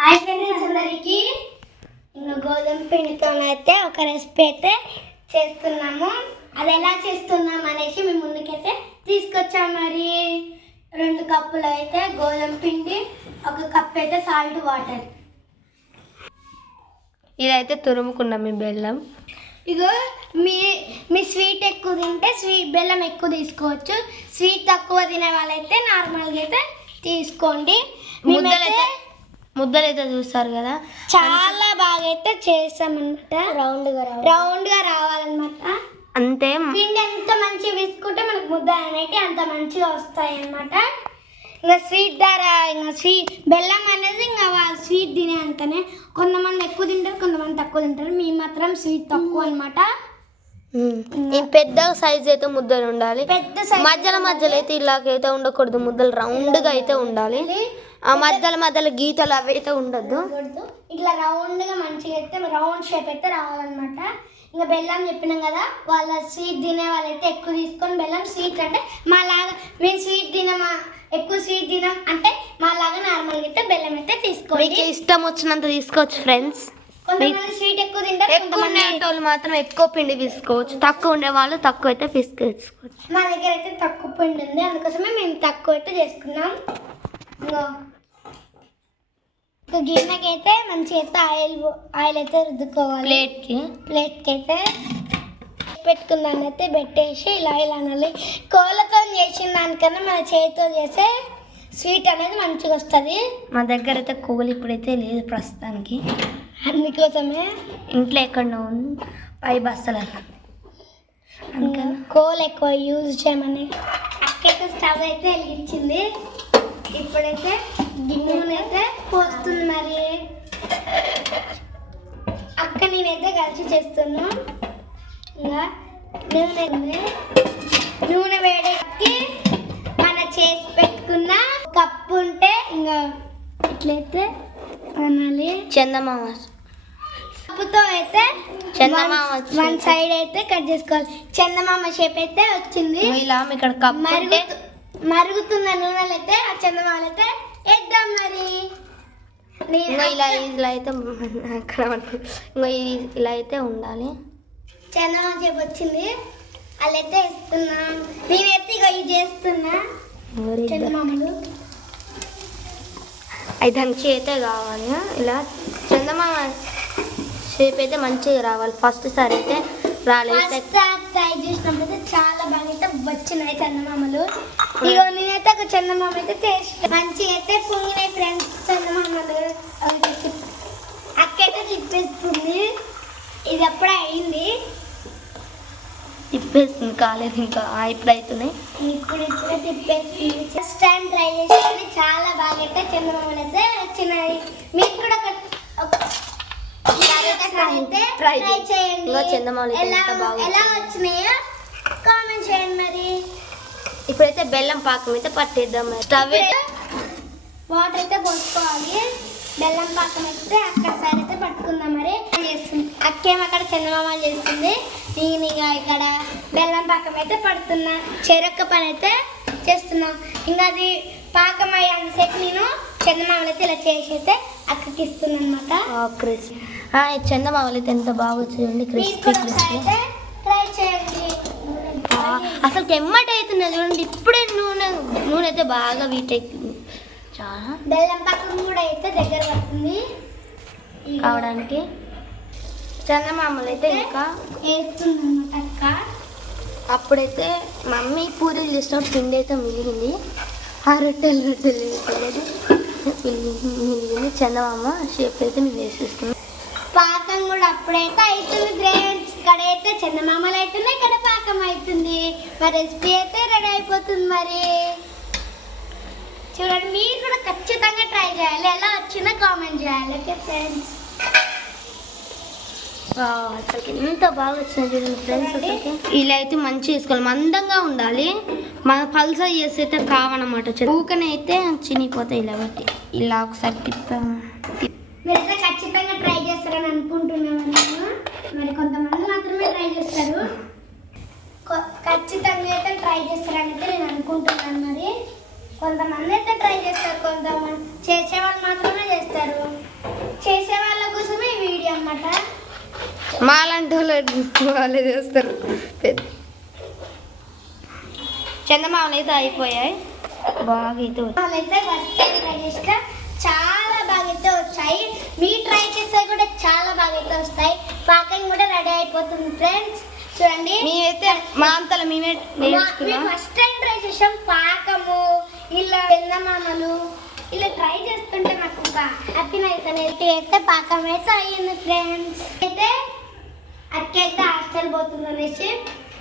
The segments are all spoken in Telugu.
హాయ్ ఫ్రెండ్స్ అందరికి. ఇంకా గోధుమ పిండితోనైతే ఒక రెసిపీ అయితే చేస్తున్నాము. అది ఎలా చేస్తున్నాం అనేసి మేము ముందుకైతే తీసుకొచ్చాం మరి. రెండు కప్పులు అయితే గోధుమ పిండి ఒక కప్ అయితే సాల్ట్ వాటర్ ఇదైతే తురుముకున్నాం మీ బెల్లం. ఇగో మీ మీ స్వీట్ ఎక్కువ తింటే స్వీట్ బెల్లం ఎక్కువ తీసుకోవచ్చు. స్వీట్ తక్కువ తినే వాళ్ళైతే నార్మల్గా అయితే తీసుకోండి. ముద్దలైతే మేమైతే ముద్దలైతే చూస్తారు కదా. చాలా బాగా అయితే చేస్తామన్నమాట. రౌండ్గా రౌండ్గా రావాలన్నమాట. అంతే. పిండి ఎంత మంచిగా వేసుకుంటే మనకు ముద్ద అనేవి అంత మంచిగా వస్తాయి అన్నమాట ఇంకా స్వీట్ ధర ఇంకా స్వీట్ బెల్లం అనేది ఇంకా వాళ్ళు స్వీట్ తినే అంతనే. కొంతమంది ఎక్కువ తింటారు కొంతమంది తక్కువ తింటారు. మేము మాత్రం స్వీట్ తక్కువ అన్నమాట. ఈ పెద్ద సైజ్ అయితే ముద్దలు ఉండాలి. పెద్ద మధ్యలో మధ్యలో అయితే ఇలాగైతే ఉండకూడదు. ముద్దలు రౌండ్గా అయితే ఉండాలి. ఆ మధ్యలో మధ్యలో గీతలు అవి అయితే ఉండద్దు. ఇట్లా రౌండ్గా మంచిగా అయితే రౌండ్ షేప్ అయితే రావాలన్నమాట. ఇంకా బెల్లం చెప్పినాం కదా వాళ్ళ స్వీట్ తినే వాళ్ళైతే ఎక్కువ తీసుకొని బెల్లం స్వీట్ అంటే మా లాగా మేము స్వీట్ తినమా? ఎక్కువ స్వీట్ తినం అంటే మా లాగా నార్మల్గా అయితే బెల్లం అయితే మీకు తీసుకోండి ఇష్టం వచ్చినంత తీసుకోవచ్చు ఫ్రెండ్స్ కొంతమంది స్వీట్ ఎక్కువ తింటారు ఎక్కువ మాత్రం ఎక్కువ పిండి తీసుకోవచ్చు. తక్కువ ఉండే వాళ్ళు తక్కువ అయితే తీసుకోవచ్చు. మా దగ్గర అయితే తక్కువ పిండి ఉంది అందుకోసమే మేము తక్కువ అయితే చేసుకున్నాం. ఇంకో ఒక గిన్నెకి అయితే మంచిగా అయితే ఆయిల్ ఆయిల్ అయితే రుద్దుకోవాలి. ప్లేట్కి ప్లేట్కి? అయితే పెట్టుకున్నాను అయితే పెట్టేసి ఇలా ఇలా అనాలి. కోళ్ళతో చేసిన దానికన్నా మన చేతితో చేస్తే స్వీట్ అనేది మంచిగా వస్తుంది. మా దగ్గర అయితే కోళ్ళు ఇప్పుడైతే లేదు ప్రస్తుతానికి. అందుకోసమే ఇంట్లో ఎక్కడ ఉంది పై అందుకని కోల్ ఎక్కువ యూజ్ చేయమని అక్కైతే స్టవ్ అయితే వెలిగించింది. ఇప్పుడైతే గిన్నె అయితే పోస్తుంది మరి. అక్క నేనైతే కలిసి చేస్తున్నా. ఇంకా నూనె. నూనె వేడెక్కి మన చేసి పెట్టుకున్న కప్పు ఉంటే ఇంకా ఇట్లయితే అనాలి. చందమామ కప్పుతో అయితే చందమామ వన్ సైడ్ అయితే కట్ చేసుకోవాలి. చందమామ షేప్ అయితే వచ్చింది. ఇలా ఇక్కడ కప్పు మరుగుతున్న నూనెలు అయితే ఆ చందమామలు అయితే వేద్దాం మరి. ఇంకా ఇలా ఇలా అయితే అక్కడ. ఇంకా ఇలా అయితే ఉండాలి. చందమామ షేప్ వచ్చింది. అలా అయితే వేస్తున్నా నేనైతే ఇక ఇది చేస్తున్నా. చందమామలు. అది దానికి అయితే కావాలి ఇలా చందమామ షేప్ అయితే మంచిగా రావాలి. ఫస్ట్ సారి అయితే రాలేదు ట్రై చేసినప్పుడు చాలా బాగా అయితే వచ్చినాయి చందమామలు. ఇక నేనైతే ఒక చందమామ అయితే టేస్ట్ మంచిగా అయితే పొంగినాయి ఫ్రెండ్స్ చందమామలు. అవి తెచ్చి- అక్క అయితే తిప్పేస్తుంది. ఇది అప్పుడే అయింది. తిప్పేస్తుంది కాలేదు ఇంకా. ఇప్పుడు అవుతున్నాయి ఇప్పుడు ఇప్పుడే తిప్పేస్తుంది. ఫస్ట్ టైం ట్రై చేసి చాలా బాగా అయితే చందమామలు అయితే వచ్చినాయి. మీకు కూడా ఒక ఒక- అయితే Try ట్రై చేయి. చేయండి. ఎలా వచ్చినాయో. కామెంట్ చేయండి మరి. ఇప్పుడైతే బెల్లం పాకం అయితే పట్టేద్దాం స్టవ్ వాటర్ అయితే పోసుకోవాలి. బెల్లం పాకం అయితే అక్కడ సైడ్ అయితే పట్టుకుందాం మరి. చేస్తుంది? అక్కేమో అక్కడ చందమామ చేస్తుంది? నేను ఇక ఇక్కడ బెల్లం పాకం అయితే పడుతున్నా. చెరొక్క పని అయితే చేస్తున్నా. ఇంకా అది పాకం అయ్యేంతసేపు నేను చందమామలు అయితే ఇలా చేసి అయితే అక్కకి ఇస్తున్నా అనమాట చందమామలు అయితే ఎంత బాగా మీరు క్రిస్పీ క్రిస్పీ అసలు ఎమ్మటి అవుతుంది చూడండి ఇప్పుడే నూనె నూనె అయితే బాగా వీట్ అవుతుంది చాలా. బెల్లం పాకం కూడా అయితే దగ్గర పడుతుంది. కావడానికి చందమామలు అయితే ఇంకా అక్క. అప్పుడైతే మమ్మీ పూరీలు చేసినప్పుడు పిండి అయితే మిగిలింది. ఆ రొట్టెలు రొట్టెలు మిగిలింది. చందమామ షేప్ అయితే మేము వేసేస్తున్నాం. పాకం కూడా అప్పుడైతే అవుతుంది గ్రేవ్స్ ఇక్కడ అయితే చందమామలు అవుతుంది ఇక్కడ పాకం అవుతుంది. మరి రెసిపీ అయితే రెడీ అయిపోతుంది మరి. చూడండి మీరు కూడా ఖచ్చితంగా ట్రై చేయాలి. ఎలా వచ్చినా కామెంట్ చేయాలి ఓకే ఫ్రెండ్స్? ఎంత బాగా వచ్చింది చూడండి ఫ్రెండ్స్ అసలుకి. ఇలా అయితే మంచిగా వేసుకోవాలి. మందంగా ఉండాలి. మన పల్స చేసి అయితే కావనమాట ఊకనే అయితే చినిగిపోతాయి ఇలా బట్టి. ఇలా ఒకసారి తిప్పా మీరైతే ఖచ్చితంగా ట్రై చేస్తారని అనుకుంటున్నాను నేను మరి కొంతమంది మాత్రమే ట్రై చేస్తారు. ఖచ్చితంగా అయితే ట్రై చేస్తారని అయితే నేను అనుకుంటున్నాను మరి. కొంతమంది అయితే ట్రై చేస్తారు కొంతమంది చేసే వాళ్ళు మాత్రమే చేస్తారు. చేసే వాళ్ళ కోసమే ఈ వీడియో అన్నమాట. మాలాంటి వాళ్ళు వాళ్ళే చేస్తారు. చందమామలు అయితే అయిపోయాయి. బాగా అయితే. అయితే ఫస్ట్ ట్రై బాగా అయితే వచ్చాయి. మీ ట్రై చేస్తే కూడా చాలా బాగా అయితే వస్తాయి. పాకం కూడా రెడీ అయిపోతుంది ఫ్రెండ్స్ చూడండి. మేమైతే మా అంతలో మేమే ఫస్ట్ టైం ట్రై చేసాం పాకము ఇలా చందమామలు ఇలా ట్రై చేస్తుంటే నాకు ఒక హ్యాపీనెస్ అనేది అయితే పాకం అయితే అయ్యింది ఫ్రెండ్స్ అయితే అక్కైతే హాస్టల్ పోతుంది అనేసి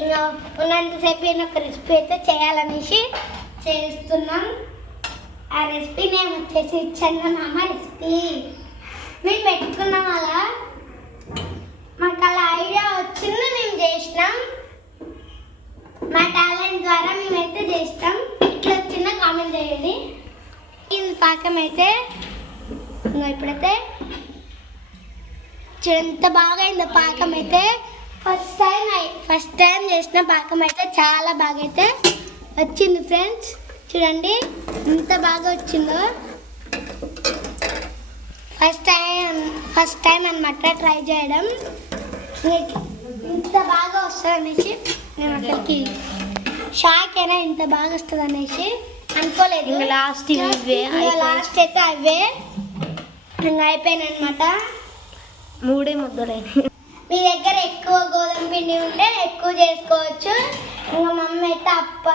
ఇంకా ఉన్నంతసేపు నేను ఒక రెసిపీ అయితే చేయాలనేసి చేస్తున్నాం. ఆ రెసిపీ నేమ్ వచ్చేసి చందమామ రెసిపీ. మేము పెట్టుకున్నాం అలా. మాకు అలా ఐడియా వచ్చింది మేము చేసినాం. మా టాలెంట్ ద్వారా మేమైతే చేస్తాం ఇట్లా చిన్న కామెంట్ చేయండి. ఇది పాకం అయితే ఇప్పుడైతే ఎంత బాగా అయిందో పాకం అయితే ఫస్ట్ టైం ఫస్ట్ టైం చేసిన పాకం అయితే చాలా బాగా అయితే వచ్చింది ఫ్రెండ్స్. చూడండి ఎంత బాగా వచ్చిందో. ఫస్ట్ టైం ఫస్ట్ టైం అనమాట ట్రై చేయడం. ఇంత బాగా వస్తుంది అనేసి నేను అసలుకి షాక్ అయినా ఇంత బాగా వస్తుంది అనేసి అనుకోలేదు. ఇంకా లాస్ట్. లాస్ట్ అయితే అవే. ఇంకా అయిపోయినాయి అనమాట మూడే ముద్దలైన మీ దగ్గర ఎక్కువ గోధుమ పిండి ఉంటే ఎక్కువ చేసుకోవచ్చు. ఇంకా మమ్మీ అయితే అప్ప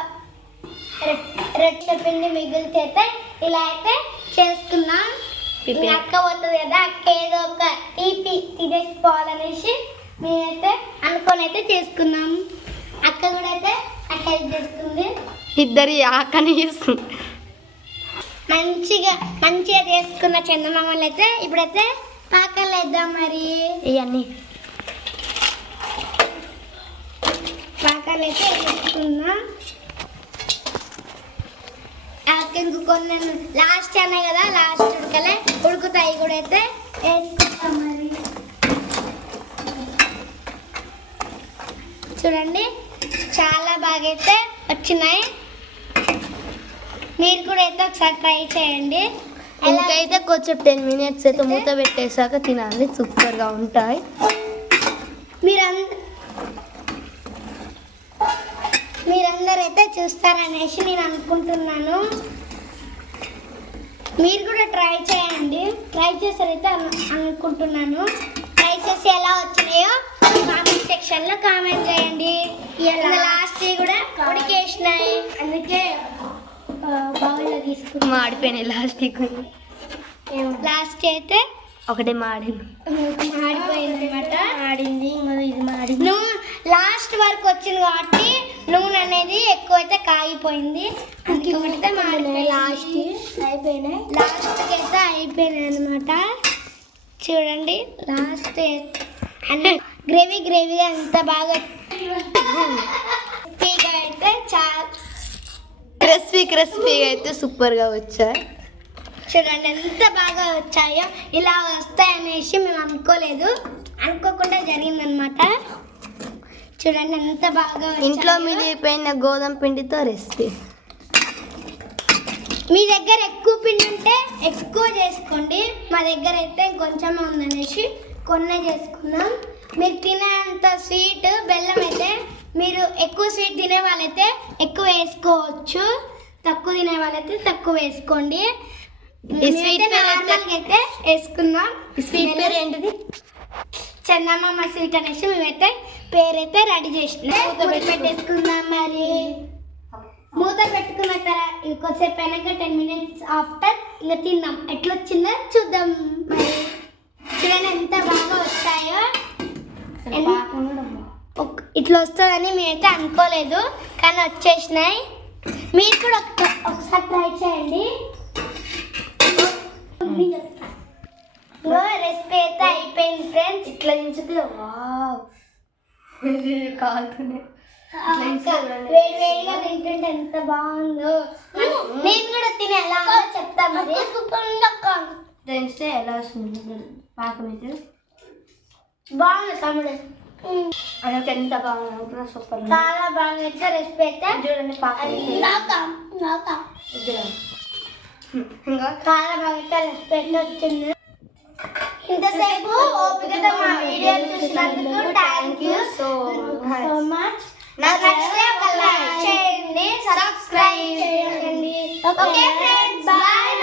రొట్టె పిండి మిగిలితే అయితే ఇలా అయితే చేసుకున్నాం అక్క పోతుంది కదా అక్క ఏదో ఒక తీపి తినేసిపోవాలనేసి మేమైతే అనుకొని అయితే చేసుకున్నాం. అక్క కూడా అయితే నాకు హెల్ప్ చేస్తుంది. ఇద్దరు ఆకనే మంచిగా మంచిగా చేసుకున్న చందమామలు అయితే ఇప్పుడైతే పాకలు వేద్దాం మరి. ఇవన్నీ పాకాలు అయితే వేసుకున్నా. ఇంక కొన్ని లాస్ట్ అనే కదా లాస్ట్ ఉడకలే. ఉడుకుతాయి కూడా అయితే. మరి? చూడండి చాలా బాగా అయితే వచ్చినాయి. మీరు కూడా అయితే ఒకసారి ట్రై చేయండి. ఇంకైతే కొంచెం టెన్ మినిట్స్ అయితే మూత పెట్టేశాక తినాలి సూపర్గా ఉంటాయి. మీరంద మీరందరూ అయితే చూస్తారనేసి నేను అనుకుంటున్నాను. మీరు కూడా ట్రై చేయండి. ట్రై చేస్తారైతే అను- అనుకుంటున్నాను. ట్రై చేసి ఎలా వచ్చినాయో కామెంట్ సెక్షన్లో కామెంట్ చేయండి. లాస్ట్ కూడా ఉడికేసినాయి అందుకే బౌల్లో తీసుకున్నాం. మాడిపోయినాయి లాస్ట్కి లాస్ట్ అయితే ఒకటే మాడింది మాడిపోయింది. అనమాట మాడింది ఇంకా ఇది మాడింది. నూనె లాస్ట్ వరకు వచ్చింది కాబట్టి నూనె అనేది ఎక్కువ అయితే కాగిపోయింది మాడిపోయింది లాస్ట్ అయిపోయినాయి. లాస్ట్ అయితే అయిపోయినాయి అనమాట చూడండి లాస్ట్ గ్రేవీ గ్రేవీ అంత బాగా తీగ అయితే చాలా క్రిస్పీ క్రిస్పీగా అయితే సూపర్గా వచ్చాయి. చూడండి ఎంత బాగా వచ్చాయో ఇలా వస్తాయనేసి మేము అనుకోలేదు. అనుకోకుండా జరిగిందనమాట చూడండి ఎంత బాగా ఇంట్లో. మిగిలిపోయిన గోధుమ పిండితో రెసిపీ మీ దగ్గర ఎక్కువ పిండి ఉంటే ఎక్కువ చేసుకోండి. మా దగ్గర అయితే కొంచెమే ఉందనేసి కొన్నే చేసుకున్నాం మీరు తినేంత స్వీట్ బెల్లం అయితే మీరు ఎక్కువ స్వీట్ తినే వాళ్ళైతే ఎక్కువ వేసుకోవచ్చు. తక్కువ తినే వాళ్ళైతే తక్కువ వేసుకోండి. ఈ పేరు అయితే- వేసుకున్నాం స్వీట్ పేరు ఏంటిది? చందమామ స్వీట్ అనేసి మేమైతే పేరైతే రెడీ చేసినాం. మూత పెట్టేసుకుందాం మరి. మూత పెట్టుకున్న తర్వాత ఇంకొద్దిసేపు అయినాక టెన్ మినిట్స్ ఆఫ్టర్ ఇంకా తిందాం ఎట్లా వచ్చిందో చూద్దాం మరి. చూడండి ఎంత బాగా ఒక- ఇట్లా వస్తుందని మేమైతే అనుకోలేదు కానీ వచ్చేసినాయి. మీరు కూడా ఒక- ఒకసారి ట్రై చేయండి. రెసిపీ అయితే అయిపోయింది ఫ్రెండ్స్ ఇట్లా దించితే వావ్. వేడి వేడిగా తింటుంటే ఎంత బాగుందో. నేను కూడా తిని ఎలా ఉందో చెప్తా మరి. దించితే ఎలా వస్తుంది? పాకం అయితే బాగుంది తమ్ముడు. అదొక ఎంత బాగుంది సూపర్ చాలా బాగా అయితే. రెసిపీ అయితే చూడండి పాకం ఇంకా? చాలా రెసిపీ అయితే వచ్చింది. ఇంతసేపు ఓపికతో మా వీడియో చూసినందుకు థ్యాంక్ యూ సో మచ్ నాకు నచ్చితే ఒక లైక్ చేయండి సబ్స్క్రైబ్ చేయండి. Okay friends bye